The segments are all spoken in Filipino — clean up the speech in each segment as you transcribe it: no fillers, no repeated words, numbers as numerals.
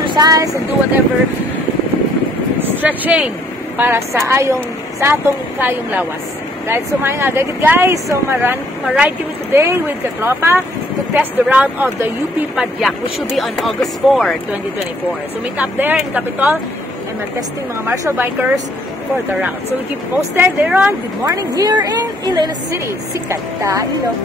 exercise and do whatever stretching para sa atong kayong lawas. Right, so mga agad guys, so ma-ride kami today with Katropa to test the route of the UP Padyak, which will be on August 4, 2024. So meet up there in Capitol and we're testing mga martial bikers for the route. So we keep posted there on. Good morning here in Iloilo City, Sikat ta Ilog.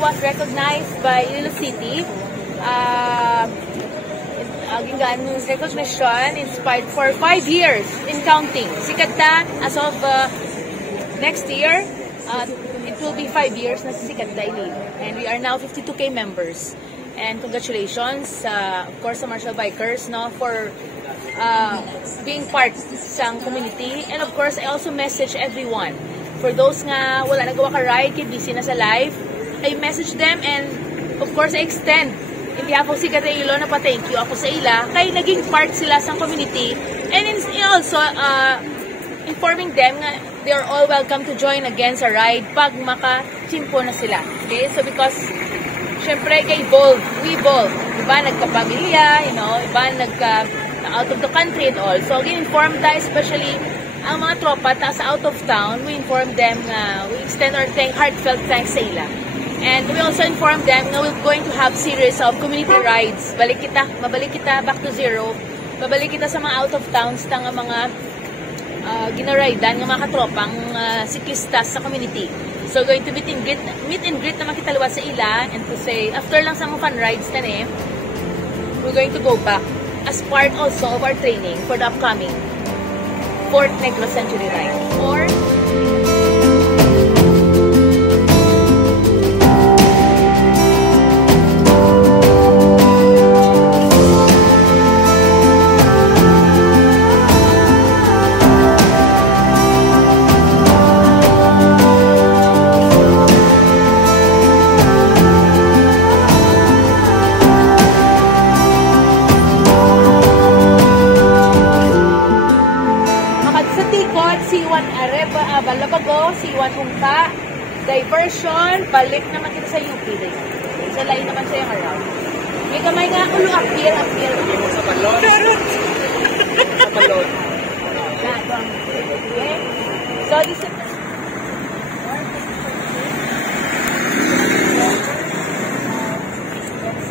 Was recognized by Iloilo City. Recognition inspired for 5 years in counting. Sikat ta as of next year, it will be 5 years na Sikat ta Iloilo. And we are now 52K members. And congratulations, of course, sa martial bikers, no, for being part sa community. And of course, I also message everyone. For those nga wala nagawa ka ride, kid busy na sa life, I message them and of course I extend in behalf of Sikat ta Iloilo na pa-thank you ako sa ila kay naging part sila sa community and also informing them na they are all welcome to join again sa ride pag maka-chimpo na sila. Okay? So because syempre we evolve. Iba nagka-pamilya, you know, iba out of the country and all. So inform tayo, especially ang mga tropa sa out of town, we inform them, we extend our heartfelt thanks sa ila. And we also inform them na we're going to have series of community rides. Mabalik kita back to zero. Babalik kita sa mga out of towns ng mga ginaridan ng mga katropang siklistas sa community. So going to meet and greet naman kita luwas sa ila and to say after lang sa mga fun rides na we're going to go back as part also of our training for the upcoming 4th Negros Century Ride. Or Balabago, Siwan Hungka, diversion, balik naman kita sa UP din. Sa lain naman sa yung around. May kamay nga, ulo, appear. Sa balon. Sa balon. Okay. So, this is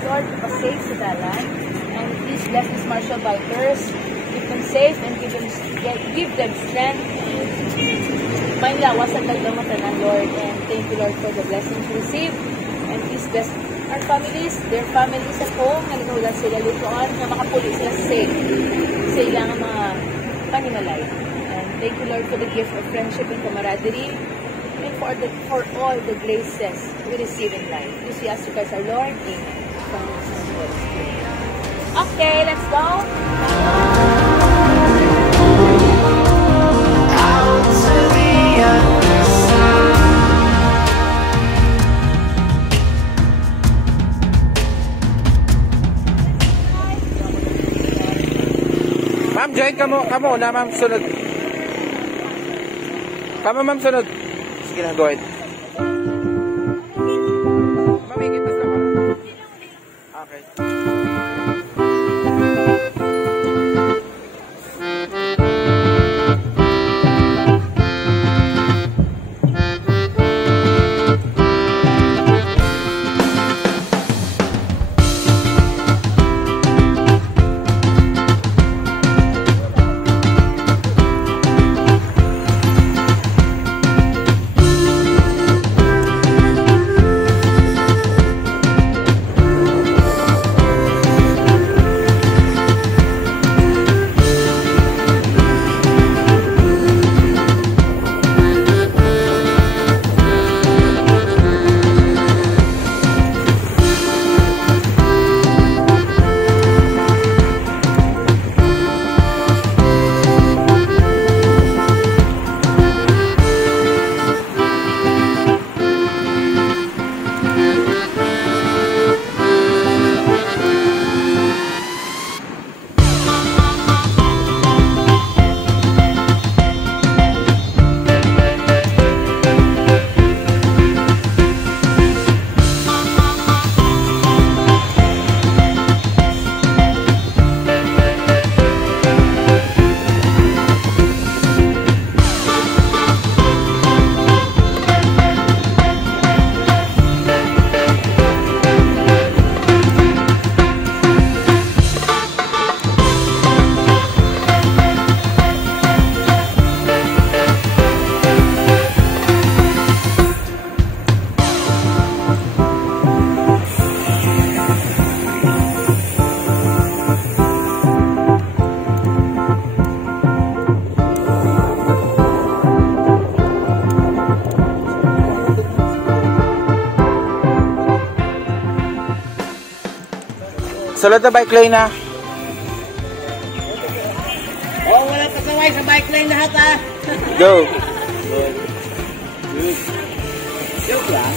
Lord, keep us safe sa dalan. And please bless these martial bikers. Keep them safe and give them strength. May lawas ang kagdamatanan, Lord, and thank you, Lord, for the blessings we receive. And please bless our families, their families at home, na nagulat sila lutoan, na makapuli sila safe sa ilang mga panimalay. And thank you, Lord, for the gift of friendship and camaraderie, and for all the graces we receive in life. This we ask you guys, our Lord, Amen. Okay, let's go. Ma'am, join ka mo na, ma'am, sunod. Kamo, ma'am, sunod. Sige na, go ahead. Ma'am, ikit na sila. Okay. Sulod na bike lane na. Oh, wala pasaway sa bike lane lahat ha. Go. Joke lang.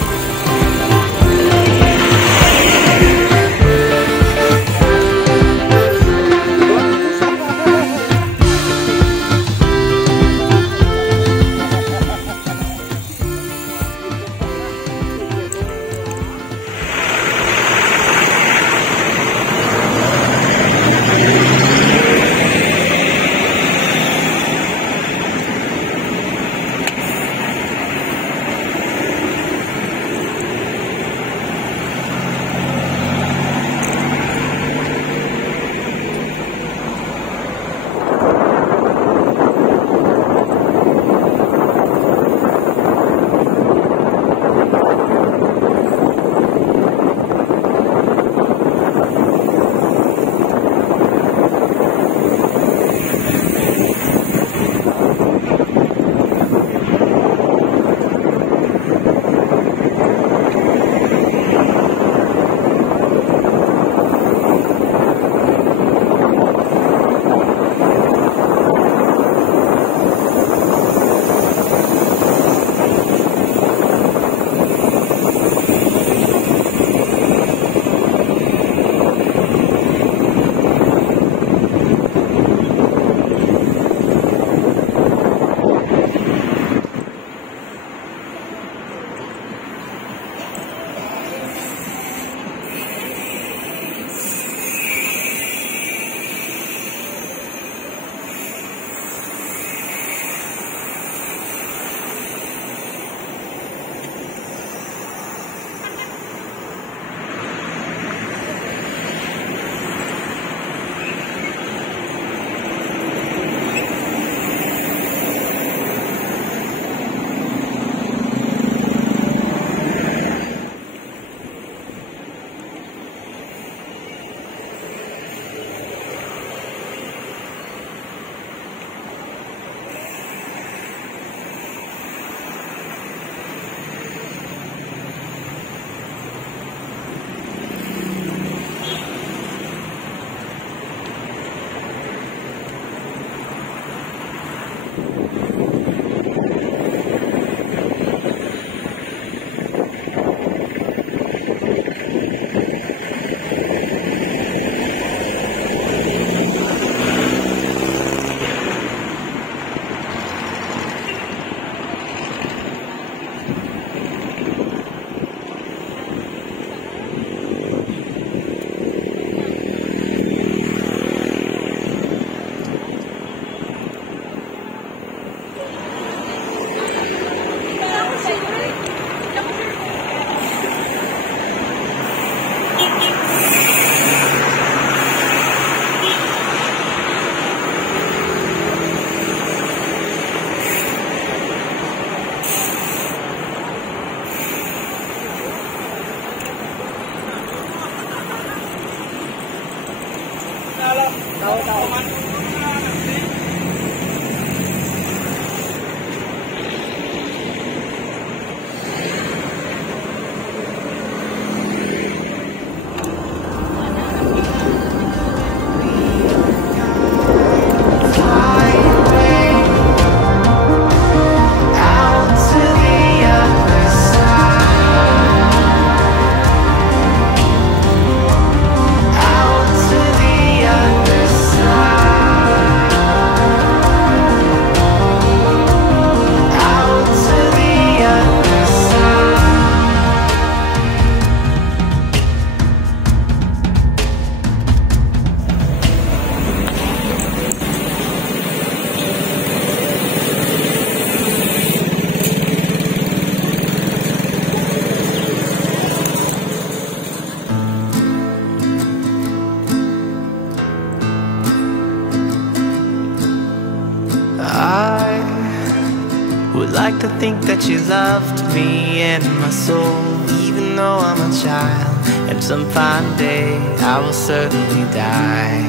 Would like to think that you loved me and my soul, even though I'm a child, and some fine day I will certainly die.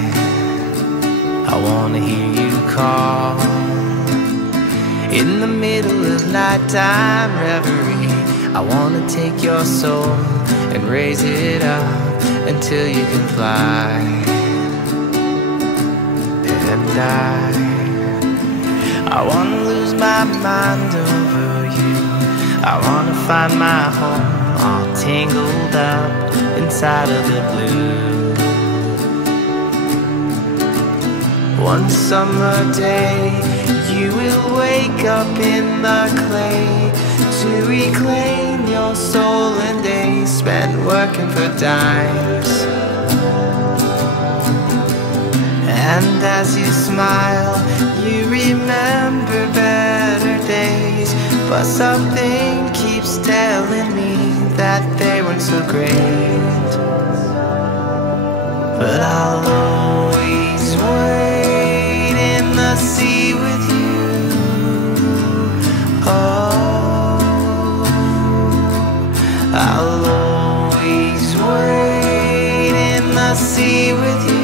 I wanna hear you call in the middle of nighttime reverie. I wanna take your soul and raise it up until you can fly. And I wanna lose my mind over you. I wanna find my home all tangled up inside of the blue. One summer day you will wake up in the clay to reclaim your soul and days spent working for dimes. And as you smile, you remember better days, but something keeps telling me that they weren't so great. But I'll always wait in the sea with you. Oh, I'll always wait in the sea with you.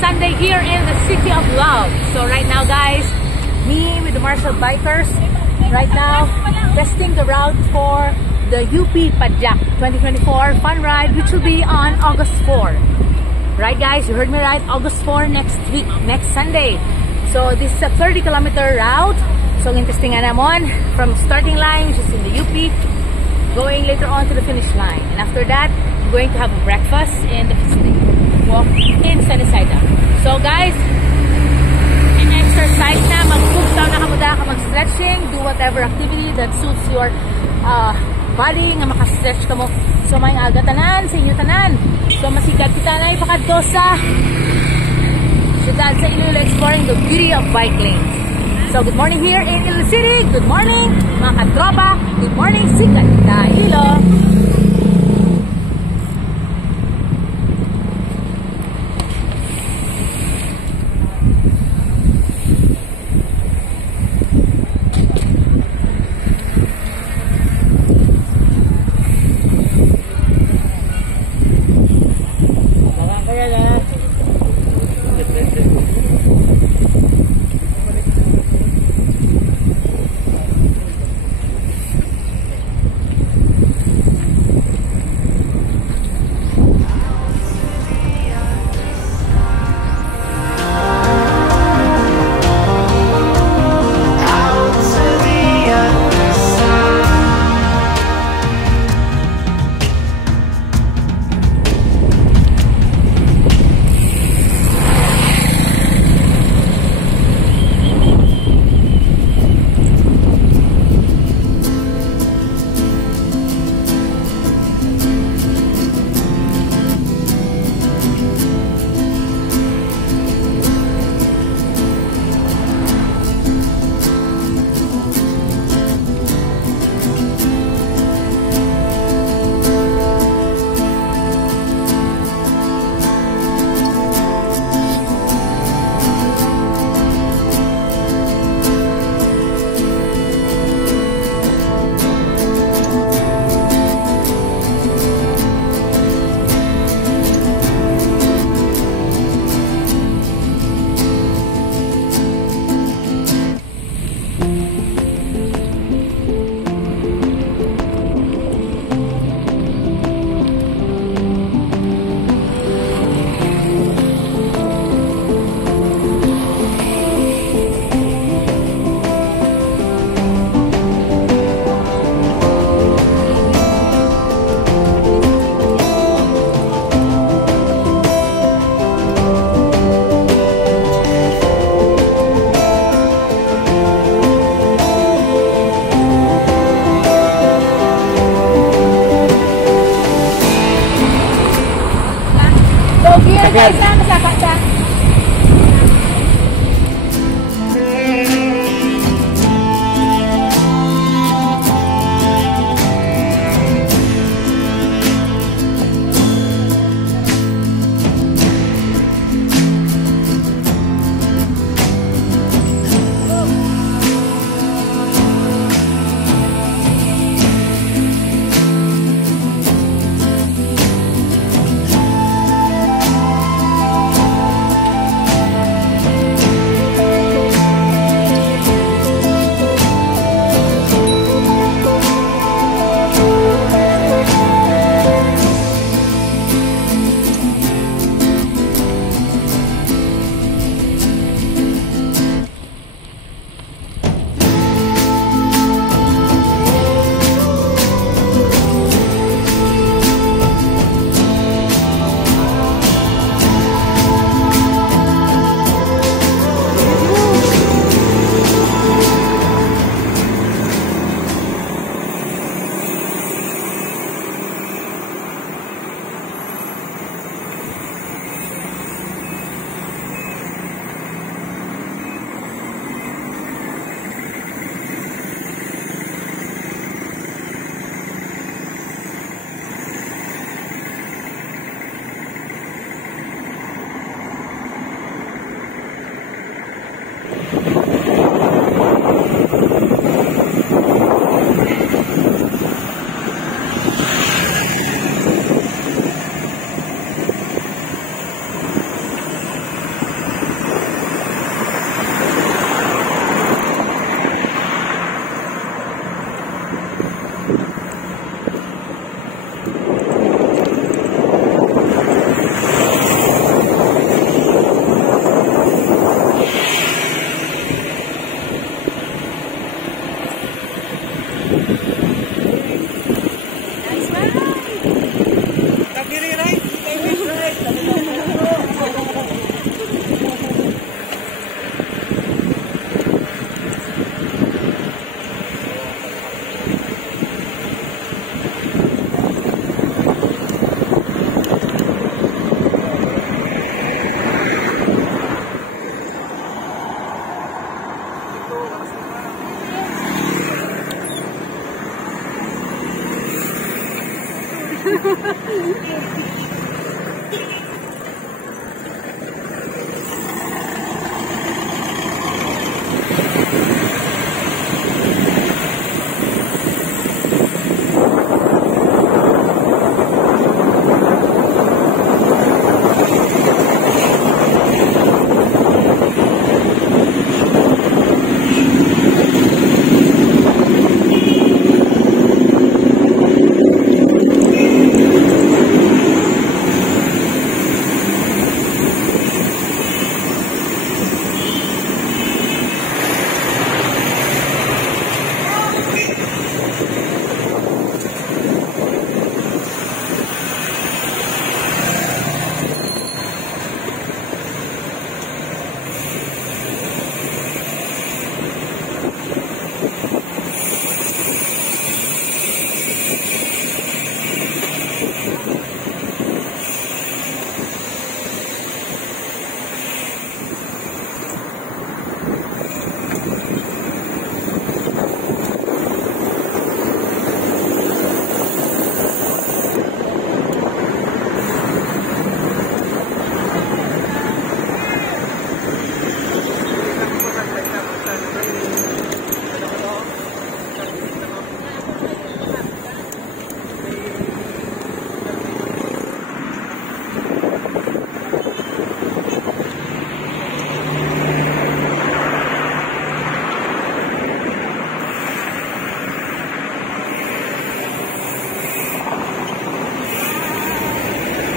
Sunday here in the City of Love. So right now guys, me with the Marshall Bikers right now testing the route for the UP Padjak 2024 fun ride, which will be on August 4. Right guys, you heard me right, August 4 next week, next Sunday. So this is a 30-kilometer route. So testing nga namon from starting line, which is in the UP, going later on to the finish line. And after that, I'm going to have a breakfast and the walk in Sunnyside. So guys, in exercise na, mag-cook down na kamuda ka, mag-stretching, do whatever activity that suits your body, nga makastretch ka mo. So may aga tanan, sa inyo tanan. So masikap kita na ipakadto sa syudad sa Iloilo, exploring the beauty of bike lane. So good morning here in Iloilo City. Good morning mga katropa. Good morning sikat Iloilo. Agad. Masaka siya.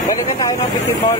Balikan tayo ng 50 ball.